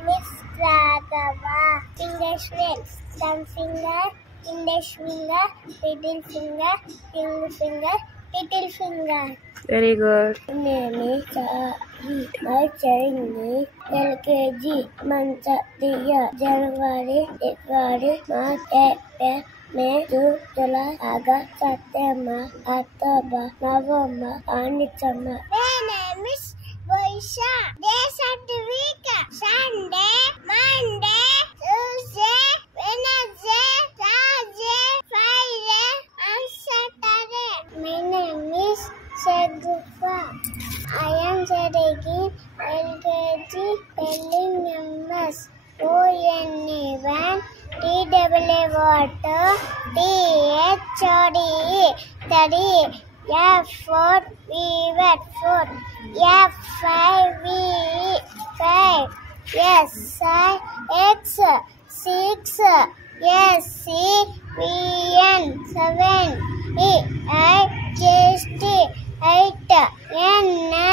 name is Raghava. English names: thumb finger, index finger, middle finger, ring finger, little finger. Very good. Name is Sahi. My child is LKG. Month of the year: January, February, March, April, May, June, July, August, September, October, November, and December. My name is Vaisha. Days of the week: Sunday, Monday, Tuesday, Wednesday, Thursday, Friday, and Saturday. My name is Shagufa. I am studying LKG, spelling numbers: ONE1, TAA water, THOD, study, F4, VWAT 4, F5, V5, SIX 6, SCVN 7, EIGST 8, NN